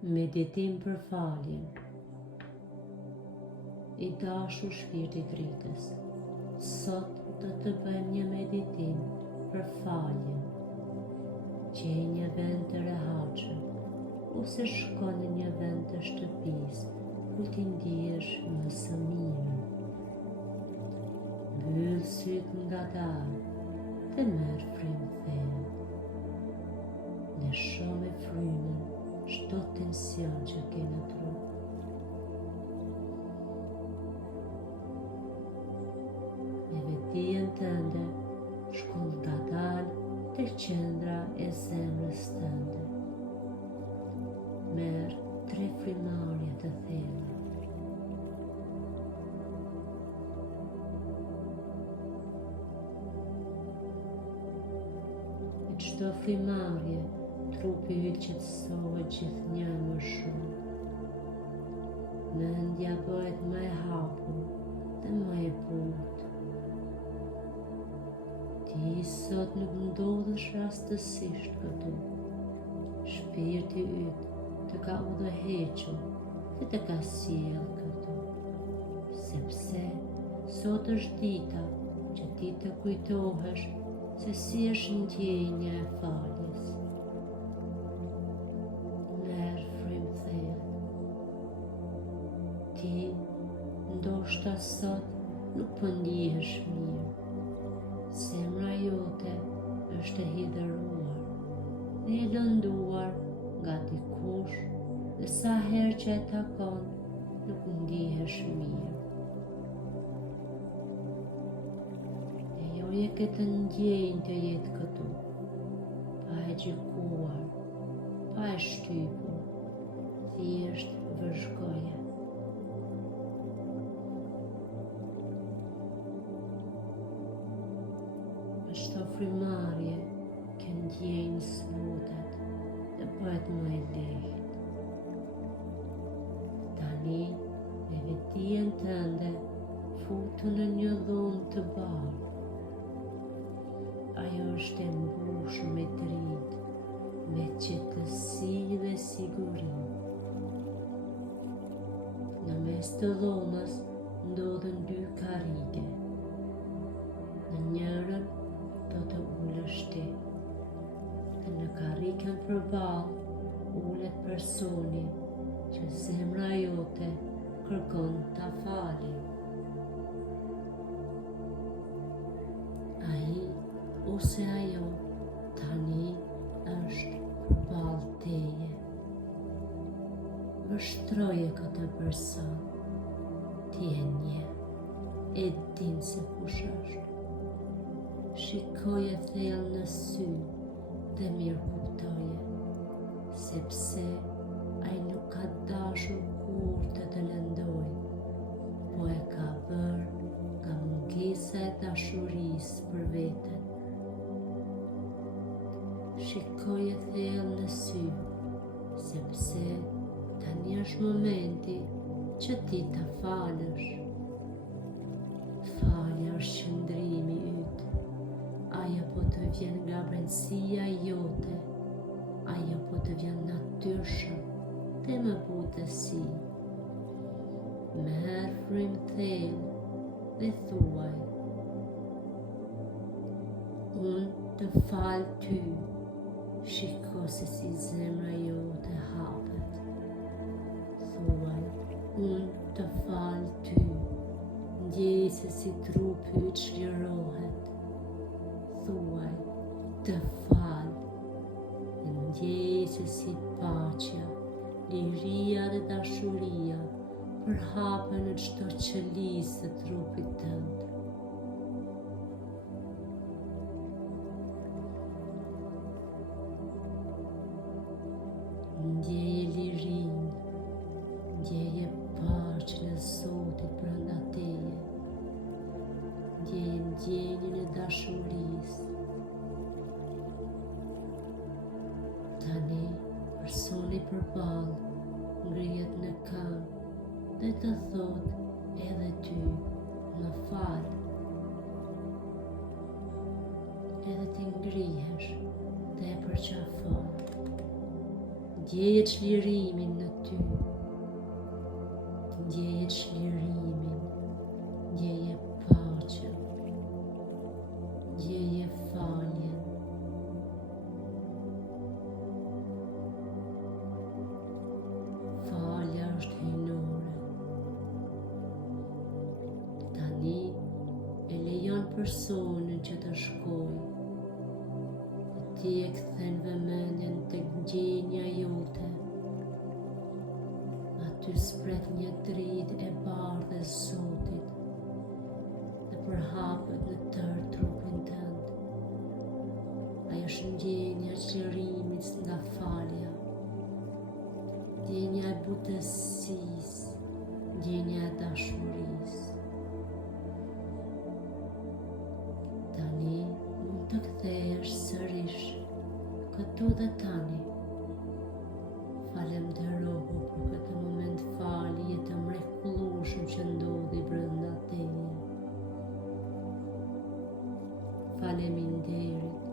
Meditim për faljen. I dashur shpirti dritës, sot do të bëjmë një meditim për faljen. Gjej një vend të rehatshëm, ose shko në një vend të shtëpisë ku ti ndihesh më së miri. Mbyll syt ngadalë dhe merr frymë thellë. Lësho me frymën çdo tension që ke në trup. Me vetdijen tënde, shko ngadalë tek qendra e zemrës tënde. Merr 3 frymarrje të thella. Me çdo frymarrje, trupi yt qetësohet gjithnjë më shumë. Mendja bëhet më e hapur dhe më e butë. Ti sot nuk ndodhesh rastësisht këtu. Shpirti yt të ka udhëhequr dhe të ka sjellë këtu. Sepse sot është dita që ti të kujtohesh se si është ndjenja e faljes. Merr frymë thellë. Ti ndoshta sot nuk po ndihesh mirë. Zemra jote është e hidhëruar dhe e lënduar nga dikush dhe sa herë që e takon nuk ndihesh mirë. Lejoje këtë ndjenjë të jetë këtu, pa e gjykuar, pa e shtypur, thjesht vëzhgoje. Me çdo frymarrje ke ndjenjë zbutet dhe bëhet më e lehtë. Tani, me vetdijen tënde, futu në një dhunë të bardhë. Ajo është e mbushur me dritë, me qetësi dhe siguri. Në mes të dhomës ndodhen 2 karrige. Në njërën do të ulesh ti, dhe në karrikën përballë ulet personi që zemra jote kërkon ta falë. Ai ose ajo tani është përballë teje. Vështroje këtë person, ti e njeh, e din se kush është. Shikoje thellë në sy dhe mirë kuptoje, sepse ai nuk ka dashur kur të lëndojë, po e ka bërë nga mungesa e dashurisë për veten. Shikoje thellë në sy, sepse tani është momenti që ti ta falësh. Falja është qëndrimi yt. Ajo po të vjen nga brendësia jote. Ajo po të vjen natyrshëm dhe me butësi. Merr frymë thellë dhe thuaj: unë të fal ty. Shiko se si zemra jote hapet. Thuaj: unë të fal ty. Ndjej se si trupi yt çlirohet. Thuaj: të fal. Ndjej se si paqja, liria dhe dashuria përhapen në çdo qelisë të trupit tënd. Ndjeje lirinë, ndjeje paqen e Zotit brenda teje, ndjeje ndjenjën e dashurisë. Tani, personi përballë ngrihet në këmbë dhe të thotë edhe ty: më fal. Edhe ti ngrihesh dhe e përqafon. ndjeje çlirimin në ty, ndjeje çlirimin, ndjeje paqen, ndjeje faljen. Falja është hyjnore. Tani e lejon personin që të shkojë. Ti e kthen vëmendjen tek ndjenja jote. Aty spret një dritë e bardhë e Zotit dhe përhapet në tërë trupin tënd. Ajo është ndjenja e çlirimit nga falja, ndjenja e butësisë, ndjenja e dashurisë. Tani mund të kthehesh sërish këtu dhe tani. Falenderohu për këtë moment falje të mrekullueshëm që ndodhi brenda teje. Faleminderit